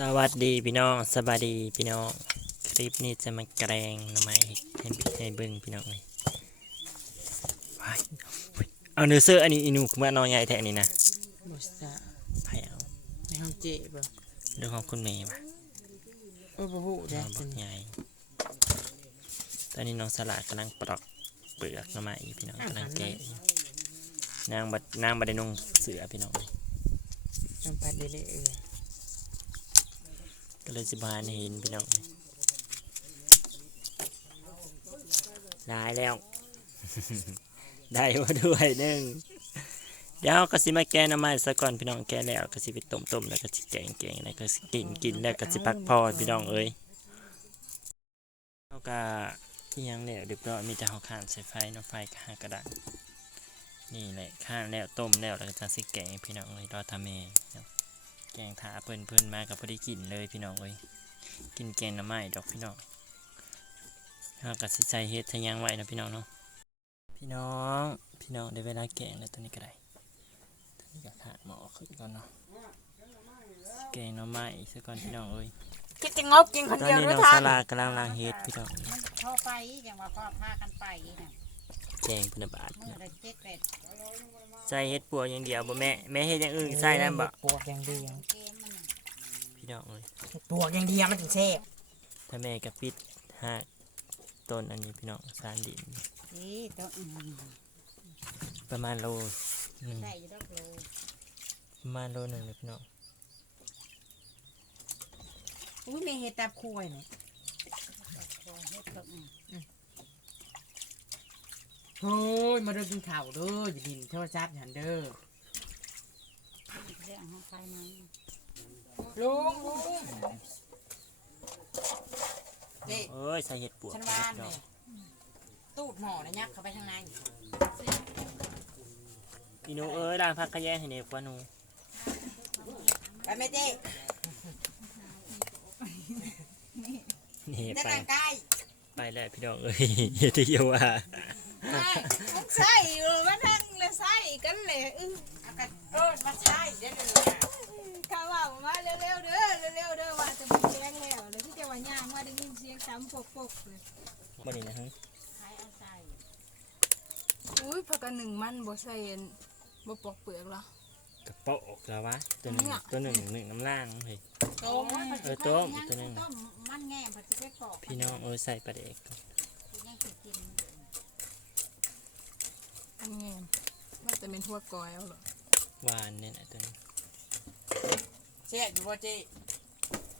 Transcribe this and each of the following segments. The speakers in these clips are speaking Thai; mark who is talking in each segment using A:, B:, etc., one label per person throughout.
A: สวัสดีพี่น้องสวัสดีพี่น้อง คลิปนี้จะมาแกล้งหน่อไม้ให้พี่ให้เบิ้งพี่น้องเลยว้ายเอาเนื้อเสื้ออันนี้อินูมานอนใหญ่แท้นี่นะ
B: บสจะ
A: ไผเอา
B: ในห้องเจ๊บ่
A: เรื่องของคุณเมย์ป่ะ
B: โอ้บ่ฮู้
A: น
B: ได้
A: อนบักใหญ่ตอนนี้น้องสลากกำลังปลอกเปลือกหน่อไม้อยู่พี่น้องกำลังแกะอยู่นางบัดนางบัดได้นุ่งเสือพี่น้องเลย
B: น้ำปัดเด้ๆเออ
A: ก็เลยสิบานเห็นพี่น้องเลยได้แล้ว ได้มาด้วยหนึ่งเดี๋ยวเราก็สิมาแกงหน้ำไม้ซะก่อนพี่น้องแกงแล้วก็สิไปต้มๆแล้วก็สิแกงแกงแล้วก็สิกินกินแล้วก็สิพักพอพี่น้องเอ้ยเราก็ที่ยังแล้วเรียบร้อยมีแต่เฮาข้านใส่ไฟเนาะไฟก็หากระดาษนี่แหละข้านแล้วต้มแล้วแล้วก็จะสิแกงให้พี่น้องเอ้ยรอทำเองเนาะ แกงถาเพิ่นเพิ่นมากับพอดีกินเลยพี่น้องเอ้ยกินแกงหน้ำไม้ดอกพี่น้องเฮาก็สิใส่เฮ็ดทะยังไว้นะพี่น้องเนาะพี่น้องพี่น้องได้เวลาแกงแล้วตัวนี้ก็ได้นี่ก็ขาดหมอขึ้นก่อนเนาะแกงหน้ำไม้ซะก่อนพี่น้องเอ้ย
B: คิดจะงบกินคน
A: ตอน
B: เดียว
A: นี้
B: หรือ
A: น้อง
B: ทั
A: ส
B: น
A: ลากำลังล้างเฮ็ดพี่น้อง
C: มันพอไปอย่างว่าก็พากันไปน่ะ
A: แกงพนบาท
C: เมื่อไรเจ็ดเป็ด
A: ใส่เฮ็ดปัวอย่างเดียวบ่แม่แม่เฮ็ดอย่างอื่นใส่น้ำบ่
B: ปวกอย่างเดียว
C: เกมมันน่ะ
A: พี่น้องเอ้ย
B: ปวกอย่างเดียวมันถึงแซ่บ
A: ถ้าแม่ก็ปิดหากต้นอันนี้พี่น้องสารดิน
C: นี่ต้องอืม
A: ประมาณโลหนึ่ง
C: ได้อยู่ดอกโล
A: ประมาณโลหนึ่งเลยพี่น้อง
B: อุ้ยมีเห็ดตับคุยนี่
C: พอ เฮ็ดก็อืม
B: โอ้ยมาเด้อกินข้าวเด้ออย่าดินโทรศัพท์หันเด้อ
C: เรื่องของไฟมัน
B: ลุงลุงเจ๊
A: เอ้ยใส่เฮ็ดปัว
B: ฉัน
A: พี่
B: ว่า
A: น้อ
B: เนี่
A: ง
B: ยตูดหมอนะยักเข้าไปข้างใน
A: พี่หนูเอ้ยล้างผักขะแยงให้แหน่กว่าหนู
B: ไปไหมเจ๊
A: นี่
B: จะ
A: ไป
B: นั่งใกล้
A: ไปแล้วพี่น้องเอ้ยอย่าที่อย่าว่า
D: มันใส่อยู่มันทั้งเลยใส่กันเลยอื้อ
B: เอากันเออมาใช่เดี๋ยวนี้
D: ข้าว่ามาเร็วๆเด้อเร็วๆเด้อว่าจะมีแจ้งแล้วแล้วที่จะว่าย่างว่าได้ยินเสียงซ้ำปกๆเลย
A: บ่นี่นะฮะ
C: ขายเอาใส่
D: อุ้ยพอกันหนึ่งมันบ่ใส่อันบ่ปอกเปลือกหรอ ก
A: ระโปะแล้ววะตัวหนึ่ง
D: เนี่ย
A: ตัวหนึ่งหนึ่งน้ำล่างเฮ้ย
B: ต้ม
A: เออต้มอีกตัวหนึ่ง
C: ต้มมันแง่พอจะไปปอก
A: พี่น้องเอ้ยใส่ปลาเด็ก
C: ยังสิกิน
D: อันนี้ว่าจะเป็นหัวกอยเอาหรอ
A: หวานเนี่ยนะตัวนี้
B: เจ๊อยู่บ่เจ๊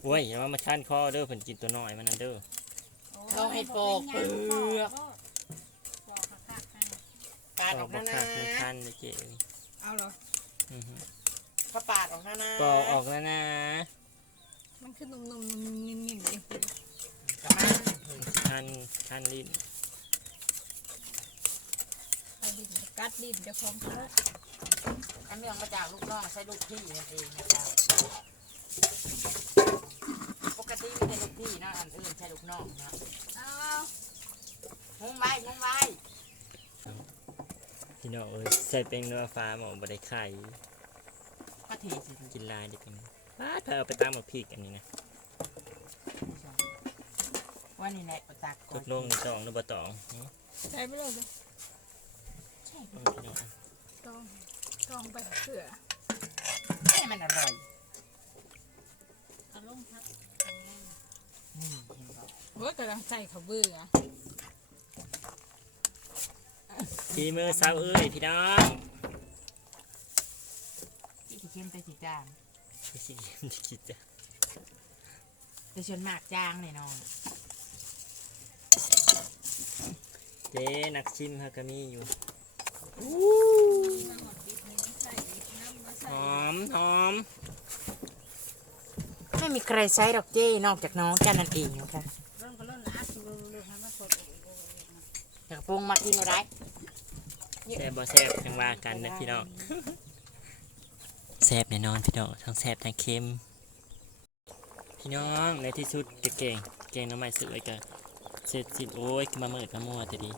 A: โอ้ยอย่ามามาชันคอเด้อเพิ่นกินตัวน้อยมันนั่นเด้อ
B: เราให้ปอกเปลือก
C: ปอกคักๆให้
B: ปาด
A: ป
B: อ
A: อ
B: อกก
A: บ่
B: นะ
A: คักมัน
B: นะ
A: คันเลยเจ๊เอ้ย
D: เอาเหรอ
A: อือฮึ
B: พอปาดออกนะนะ
A: ปอกออกแล้วนะ
D: มันคือนุ่มๆนิ่มๆจริง
B: กระมัง
A: คันคันลิ้น
D: ๆเอา ดินกัดดินเจะคล้าของเขา
B: อันเนื่องมาจากลูกน้องใช้ลูกพี่นั่นเองนะครับปกติไม่ใช่ลูกพี่เนาะอันอื่นใช้ลูกน้องเนาะ
D: เอา
B: มุ้งไว้มุ้งไว้
A: พี่น้องเอ้ยใส่เป็นเนื้อฟ้าหมอบได้ไข่
B: ก็ทีสิ
A: กินลายได้เป็นว้าเธอเอาไปตามหมกพริกอันนี้นะ
B: ว่านี่แหละประจักษ์
A: ตกลงตองหรือบ่ตองหือ
D: ใส่ไปเลยจ้ะ
A: เอาพี่น้อง
D: ต้องต้องไปเผื่อ
B: ให้มันอร่อย
C: อาลงพัก
B: นี่เห็นบอก
D: โอ้ยกำลังใส่เขาเบื่อ
A: ทีมือสาวเอ้ยพี่น้อง
B: ที่ขี้เข้มแต่สีจาง
A: ไม่ใช่เกมที่คิดจะ
B: แต่ชวนมากจางแน่นอน
A: เจ๊นักชิมฮากามีอยู่ หอมหอม
B: ไม่มีใครใช้ดอกเจ้นอกจากน้องแค่นั้นเองนะคะ
C: ร่นก็ร่นละอัดดูดูให้มันสด
B: อยากปรุงมากินอะไร
A: แซ่บบ่แซ่บทั้งว่ากันนะพี่น้องแซ่บแน่นอนพี่น้องทั้งแซ่บทั้งเค็มพี่น้องในที่สุดจะเก่งเก่งน้ำมันสวยกันเสร็จสิ้นโอ้ยมาเมิดมามั่วแต่ดี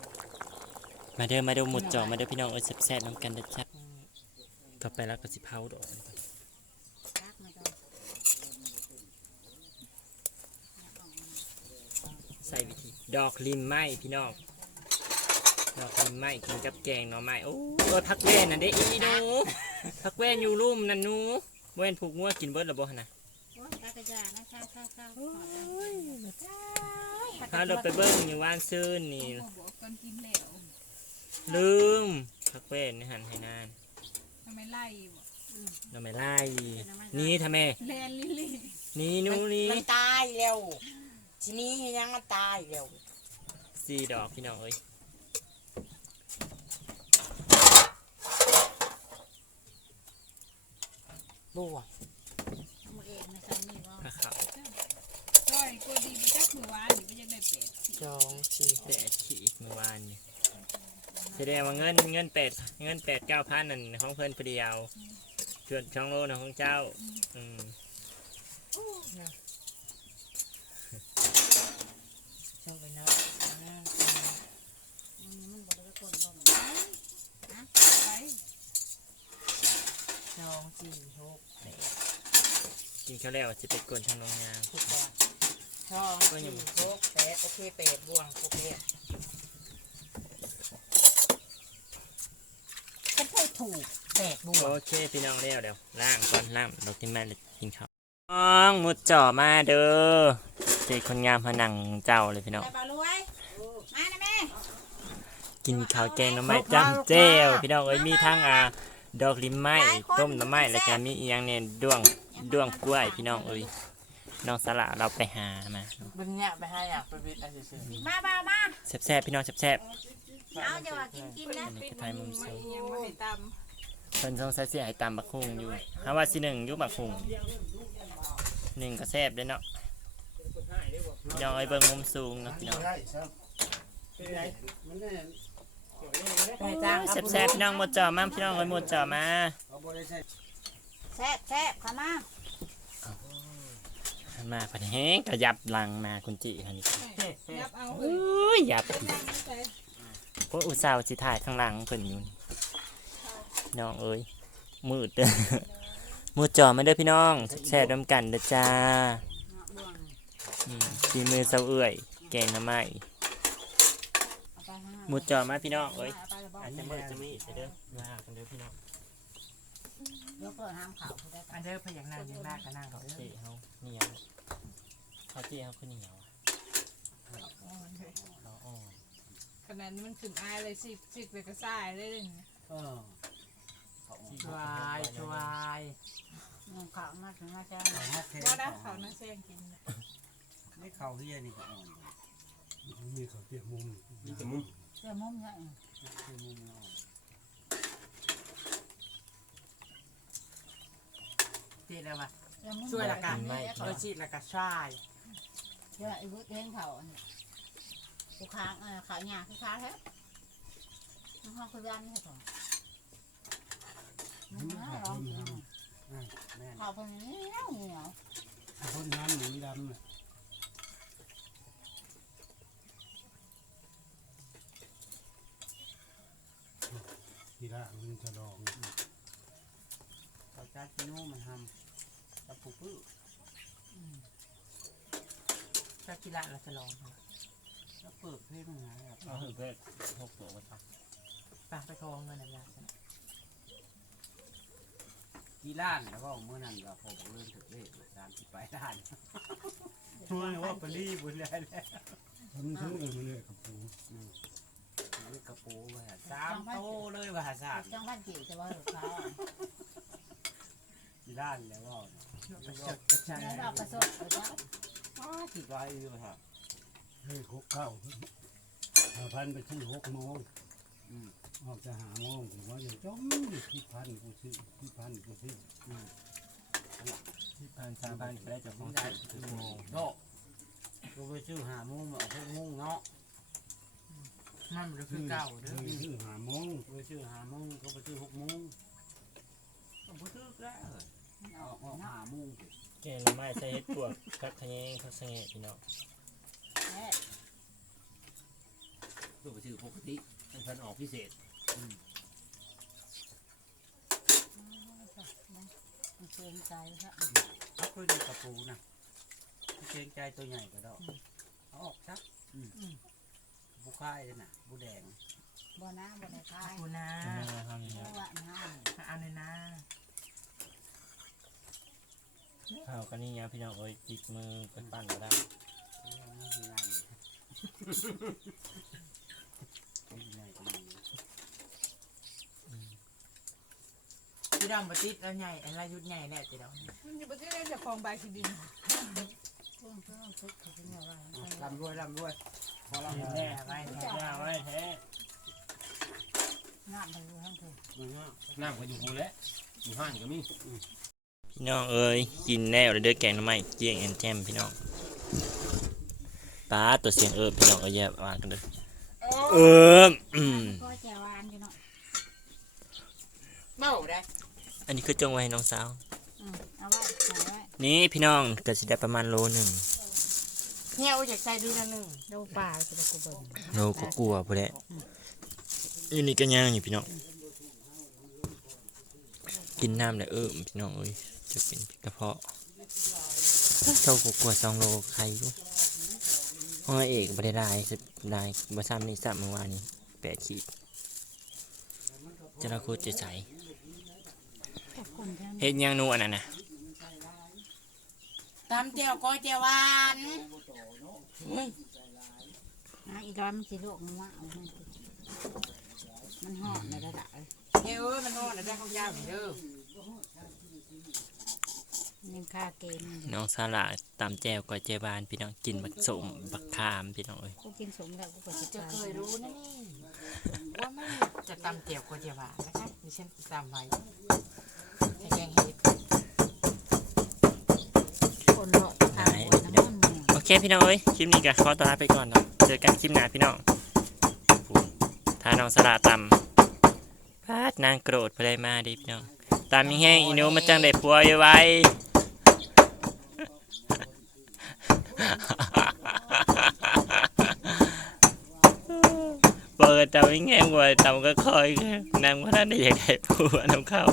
A: มาเด้อมาเด้อหมดจอมาเด้อพี่น้องเอ้ยแซ่บๆน้ำกันนะจ๊ะต่อไปแล้วก็สิเผาดอก
C: ใส่
A: วิธีดอกลิมไหมพี่น้องดอกลิมไหมกินกับแกงหน่อไม้โอ้โดยพักแว่นน่ะเด้อีหนูพักแว่นอยู่รุ่มนั่นนูแว่นผูกงัวกินเบิดระบ่หั่นน่ะพาเราไปเบิ้งอยู่ว่านซื่นนี่
D: ล้ว
A: ลืมพักแว่นนี่หันให้นาน
D: ทำไมไล่บ่
A: เราไม่ไล่หนี่ทำไม
D: แลนลิลลี่
A: หนี่หนูหนี่
E: มันตายแล้วทีนี้ยังมันตายแล้ว
A: สี่ดอกพี่น้องเอ้ย
E: บัว
C: มือเองในซันนี่ว่า
A: พระเขา
D: ก้อยกลัวดีไปจักมือวานนี่ก็ยังได้เป็ด
E: สองสี่
A: แดดขีดเมื่อวานนี่ แสดงว่าเงินเงินแปดเงินแปดเก้าพันนั่นของเพิ่อนเพอดียวชวนช่องโลนะของเจ้า อืม
E: ช่างไปนะ
C: อืมมันบอกเลยคนบ่ม
D: ไป
E: สองสี่หกแปด
A: กินข้าวแล้วจะไปกวนทางโรงงาน
E: สิบแปดสองสี่หกแปดโอเคแปดบวงโอเค จะพูดถูกแปดบวง
A: โอเคพี่น้องแล้วเดี๋ยวล่างก่อนล่างดอกที่แม่เลยกินข้าวน้องมุดจ่อมาเด้อเจคนงามพนังเจ้าเลยพี่น้อง
C: ได้ปลารวยมานะแม่
A: กินข้าวแกงหน้ำไม้จ้ำเจ้วพี่น้องเอ้ยมีทั้งอ่าดอกลิมไม้ต้มหน้ำไม้แล้วก็มีอีกอย่างเนี่ยด้วงด้วงกล้วยพี่น้องเอ้ยน้องสละเราไปหามา
E: บึงเนี่ยไปให้อะไปวิทย์อะไรซื้อ
C: มามามา
A: แซ่บๆพี่น้องแซ่บ
C: เอาจะว่ากินกินนะ
A: ๆอันนี้ก็ไทยมุมสูง
D: ยังไม่ได้ต
A: เพิ่นสงสัยสิให้ตำบักคุงอยู่หาว่าสิหนึ่งอยู่บักคุงหนึ่งก็แซ่บเด้อเนาะพี่น้องเอ้ยเบิ่งมุมสูงเนาะพี่น้อง
E: ไปจ้าง
A: แซ่บๆพี่น้องหมดจ่อมาพี่น้องเอ้ยหมดจ่อมา
C: แซ่บแซ่บเข้ามา
A: มาพันแห้งกระยับหลังมาคุณจิคันนี้ำ
D: ยับเอา
A: เอ
D: เอ้ย้
A: ยยับอีก
D: ย่างไม่ใส่
A: โอ้ยอุตส่าห์สิถ่ายข้างหลังเพิ่นอยู่นี่พี่น้องเอ้ยมืดเด้อมืดจ่อมาเด้อพี่น้องแซ่บๆน้ำกันเด้อจ้า
C: บ่วง
A: อืมฝีมือเซาเอื่อยแกงหน้ำไม้
C: เอาไปห้า
A: มืดจ่อมาพี่น้องเอ้ย
C: เอาไปเลยบ่
A: อาจจะมืดจะมีเด้อมากันเด้อพี่น้อง
C: ยกเลิกห้ามเขาผู้ใด
E: อันเดอร์พยักหน้ายังหน้ากันนั่งเขา
A: เจีเฮาเหนียวเขาเจีเฮาคือเหนียวอะเขาอ่อน
D: ขนาดมันขึ้นอายเลยสิสิไปกระซ่ายเลยเนี่ย
E: เออชวายชวาย
C: มึงเขามาถึงมาจ้า
D: ว่าได้เขาน่าแซงกินนะ
F: ไม่เขาเฮียนี่ก็อ่อน
G: มีเขาเปียกมุม
F: มีแต่มุม
C: เสื้อมุ้งเนี่ย
F: คือมุมอ่อน
E: ตีแล้วป่ะ
C: เสื้อมุ้ง
E: ช่วยละกัน
C: เเอ
E: อชีดละกันชาย
C: สื้อไอ้วุ้เลี้ยงเขาเนี่ย กูค้างเออขาวหยาคือค้างแท้น้องเขาคือยันนี่เหรอมันน่าร้องจริง
F: แม่น
C: เขาเป็นเหนียวเหนียว
G: พ่นน้ำหนีดำน่ะทีละมันจะลอง
F: เขาจ้าจิโน่มันทำตะปูปื้อ
E: ถ้ากีฬาเราจะลอง
F: แล้ วเปิดเพลงมันหายแบบ
A: เอาหือเพื่อหกตัวมาท
E: ปากไปทองเงินนะยา
F: ที่ล้านแล้วก็เมื่อนั้นก็พอเริ่มถึงเลขสามสิบปลายล้านไม่ว่าปรีบุญได้แล้ว
G: ทำซื้อเลยมันเลยกับปู
F: เลขกระโปรงไปหาสามโตเลยว่าหาสาม
C: จังหวัดกี่จะว่าหรือเขา
F: ที่ล้านแล้วว่า
E: ประจักประจัน
C: แล้วเราประสบเอาจ้า
F: สิบร้อยอยู่ครับ
G: เฮ้ยหกเก้าหาพันไปซื้อหกโมง
F: อืม
G: ออกจะหาโมงผมว่าอย่างจ้องอยู่ที่พันกูซื้อที่พันกูซื้อำ
A: ที่พันสามพันก็ได้จากข
F: ต้
A: อ
F: องง
A: สิ
F: ได้
A: บ
F: ถึง
A: โม
F: โม
A: ง
F: งโตกูไปซื้อหาโมงมาเอาพวกโมงเนาะ
E: มันมันคือเก่าเด้อ
G: ซื้อซื้อหาโมง
F: กูไปซื้อหาโมงก็ไปซื้อหกโมงก็ไปซื้อแล้วเอาเอาหาโมง
A: แกงหน้ำไม้ใส่เห็ดปวกพักขะแยงพักสะแงะพี่น้อง
F: ก็ไปซื้อปกติเป็นพันออกพิเศษ
C: มันเกรงใจครับ
F: เอาคือดีกระปูนะเกรงใจตัวใหญ่ก็ได้เอาออกซักผู้ค่ายน่ะผู้แดง
C: บ่นะบ่ได้คาย
B: กูนะ
A: ข้างหน้าข้างนี้
C: เพราะว่าน้
B: เอาเลยนะ
A: ข้าวกันนี่นะพี่น้องเอ้ยจิกมือกันปั้นก็ได้
F: ไม่ใช่ไม่ใช่ไม่ใช่
B: พี่ ดำปฏิทินใหญ่อะไรยุดใหญ่แน่จีดำ
D: มันอยู่ประเทศเจ้าของใบขี้ดินำ
C: เพิ่งเพิ่งฝึกถึงว่า
F: ลำรวยลำรวยพอเรา
A: แน่ไว้แน่ไว้แท้
C: น้ำมันอยู่ทั้งคืน
H: น้ำก็อยู่กูแล้วอยู่ห้างก็มี
A: พี่น้องเอ้ยกินแน่เลยเด้อแกงหน้ำไม้เจียงแอนแจมพี่น้องปลาตัวเสียงเอิบพี่น้องก็แยบวางกันเด้อเอิบอืม
C: ก็แจวานอยู่เนาะ
B: เมาได้
A: อันนี้คือจงไว้ให้น้องสาว
C: อืมเอาไว้ใส่ไว้
A: นี่พี่น้องก็สิได้ประมาณโลหนึ่ง
B: เฮียอยากใส่ดูนะหนึ่ง
C: ดูปลาจะได้กูเบิ่ง
A: โลก็กลัวพอแหละอันนี้ก็ย่างอยู่พี่น้อง กินน้ำเลยเอิบพี่น้องเอ้ยจะเป็นกระเพาะเจ้าก็กลัวสองโลใครอยู่ห้อยเอกไม่ได้ได้สิได้บ่ซ้ำนี่ซ้ำเมื่อวานนี้แปดขีดจะระคุดจะใส่
C: ขอบคุณท่าน
A: เฮ็ดหยังนู่นอันนั้นน่ะ
B: ตำเจียวก้อยเจียวหวานมึง
C: นะอีร้อนมันสิลวกมัวเอามันสิมันหอมในระดับเลย
B: เฮ้ยเอ้ยมันนอนได้ข้าวเจ้าหน่อยเด้อ
C: ยังค่าเกณฑ์อยู่
A: น้องสาลาตำแจวก็เจบานพี่น้องกินบักสมบักขามพี่น้องเอ้ย
C: กูกินสมแล้วกูก็จะ
B: จะ
C: ตาย
B: เคยรู้นะนี่ว่าไม่จะตำเจียวก้อยเจียวหวานนะครับดิฉันตำไว้ให้ แกงเห็ด
C: คนเลาะทางหัวน้ำมัน
A: โอเคพี่น้องเอ้ยคลิปนี้ก็ขอตัวลาไปก่อนเนาะเจอกันคลิปหน้าพี่น้องถ้าน้องสาลาตำพาดนางโกรธพอได้มาดิพี่น้องตามมีแห้งอีนูมาจังได้ผัวอยู่ไว้เปิดตามมีแห้งกว่าตามก็คอยนางว่าท่านได้อยากได้ผัวน้ำเข้า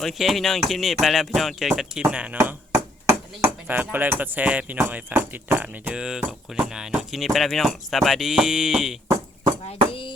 A: โอเคพี่น้องคลิปนี้ไปแล้วพี่น้องเจอกันคลิปหน้าเนาะ
B: จะได้หยิบไป
A: ฝากกดไลค์กดแชร์พี่น้องไอ้ฝากติดตามในอยเด้อขอบคุณหลายๆเนาะคลิปนี้ไปแล้วพี่น้องสบายดี
C: สบายดีพี่น้อง